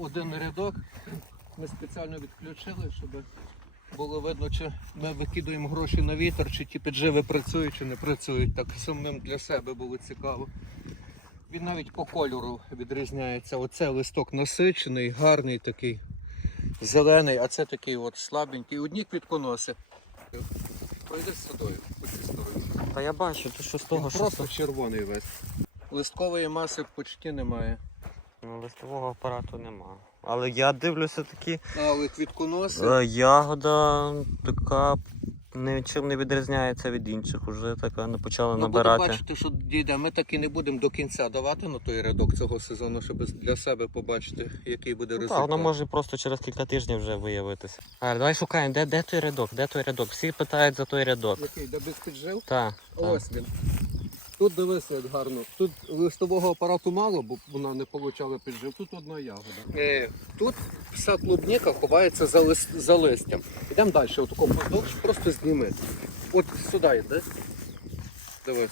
один рядок. Ми спеціально відключили, щоб було видно, чи ми викидуємо гроші на вітер, чи ті підживи працюють, чи не працюють. Так самим для себе було цікаво. Він навіть по кольору відрізняється. Оце листок насичений, гарний такий, зелений, а це такий от слабенький. Одні квітконоси. Пройди з садою, по цій стороні. Та я бачу, то що з Він того, що просто червоний весь. Листкової маси почти немає. Ну, листового апарату нема. Але я дивлюся такі. Але квітконоси. е, Ягода така нічим не відрізняється від інших. Уже така не почала Ну, набирати. будемо бачити, що дійде. Ми так і не будемо до кінця давати на той рядок цього сезону, щоб для себе побачити, який буде Ну, результат. так, воно може просто через кілька тижнів вже виявитися. А, давай шукаємо, де, де той рядок, де той рядок. Всі питають за той рядок. Який, де без піджив? Так. Ось він. Тут дивися як гарно. Тут листового апарату мало, бо вона не отримала піджив. Тут одна ягода. Е, тут вся клубніка ховається за, лист, за листям. Йдемо далі, отако поздовж, просто зніми. От сюди йде. Дивись.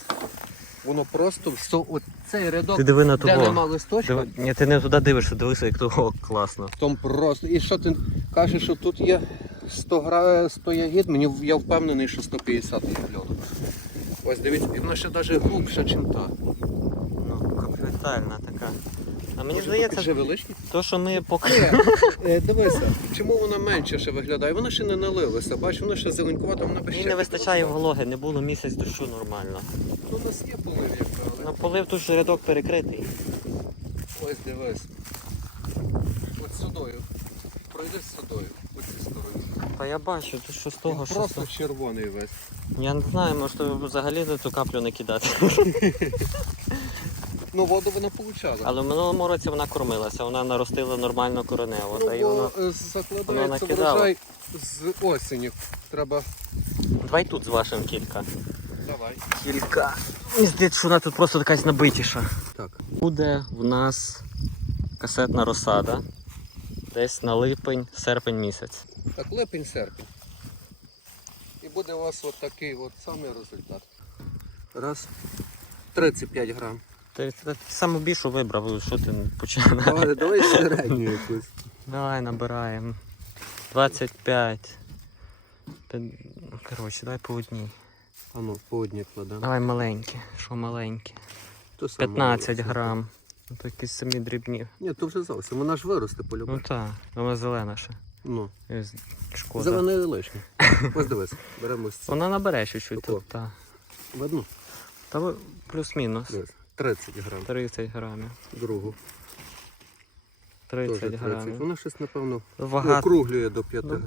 Воно просто все, от цей рядок, Ти диви на де нема листочка, Диви... Ні, ти не туди дивишся, дивися, як того класно. там просто. І що ти кажеш, що тут є 100, гра... 100 ягід, мені я впевнений, що 150 є льоду. Ось дивіться, і вона ще навіть глубша, ніж та. Ну, капітальна така. А мені Може, здається, тут то, що ми поки. Ні, е, дивися, чому вона менше ще виглядає? Вона ще не налилася, бачиш, вона ще зеленкувата, вона без Мені не вистачає вологи, не було місяць дощу нормально. Ну, у нас є полив, як На правило. полив тут же рядок перекритий. Ось дивись. От сюдою. Пройди з сюдою, по цій стороні. Та я бачу, то що з Він того, що. просто червоний весь. Я не знаю, може взагалі на цю каплю не кидати. Ну, воду вона получала. Але в минулому році вона кормилася, вона наростила нормально коренево. Ну, Та й бо воно... е, вона закладається накидала. врожай з осені. Треба. Давай тут зважимо кілька. Давай. Кілька. Мені здається, що вона тут просто якась набитіша. Так. Буде в нас касетна розсада. Десь на липень, серпень місяць. Так, липень серпень. І буде у вас от такий от самий результат. Раз. 35 грам. Ти, ти, саму більшу вибрав, що ти починаєш? Давай, давай середню якусь. Давай набираємо. 25. Коротше, давай по одній. А ну, по одній кладемо. Давай маленькі. Що маленькі? То саме 15 робиться. грам. Ну, якісь самі дрібні. Ні, то вже зовсім. Вона ж виросте Ну по-любому. так, вона зелена ще. Ну, Із- Шкода. зелене лишнє. Ось дивись, беремо ось. Вона набере чуть-чуть Тако. тут, так. Видно? Та ви- плюс-мінус. Дивись. 30 грам. 30 грамів. Другу. 30 Теж 30. грамів. Вона щось, напевно, Вага округлює до 5 Ну, грам.